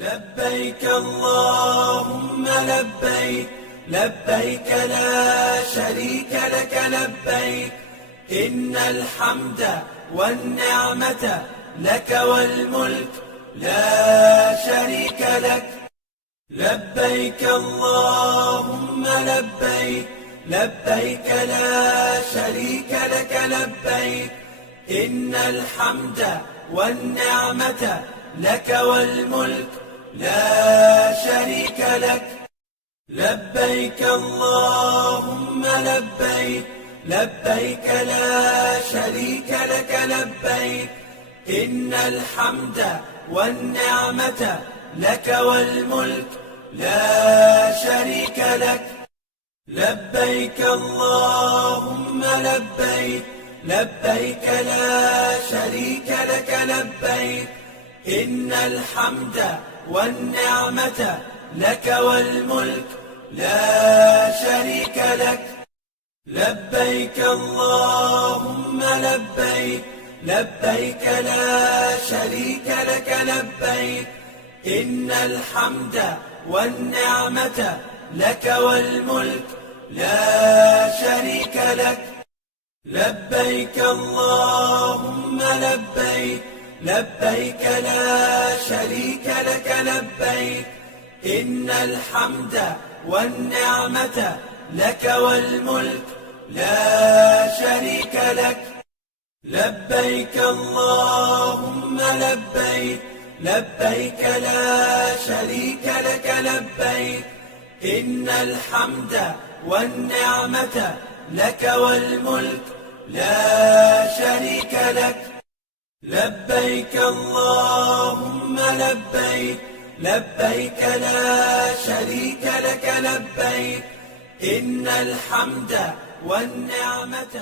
لبيك اللهم لبيك، لبيك لا شريك لك لبيك، إن الحمد والنعمة لك والملك لا شريك لك. لبيك اللهم لبيك، لبيك لا شريك لك لبيك، إن الحمد والنعمة لك والملك لا شريك لك. لبيك اللهم لبيك، لبيك لا شريك لك لبيك، إن الحمد والنعمة لك والملك لا شريك لك. لبيك اللهم لبيك، لبيك لا شريك لك لبيك، إن الحمد والنعمة لك والملك لا شريك لك. لبيك اللهم لبيك، لبيك لا شريك لك لبيك، إن الحمد والنعمة لك والملك لا شريك لك. لبيك اللهم لبيك، لبيك لا شريك لك لبيك، إن الحمد والنعمة لك والملك لا شريك لك. لبيك اللهم لبيك، لبيك لا شريك لك لبيك، إن الحمد والنعمة لك والملك لا شريك لك. لبيك اللهم لبيك، لبيك لا شريك لك لبيك، إن الحمد والنعمة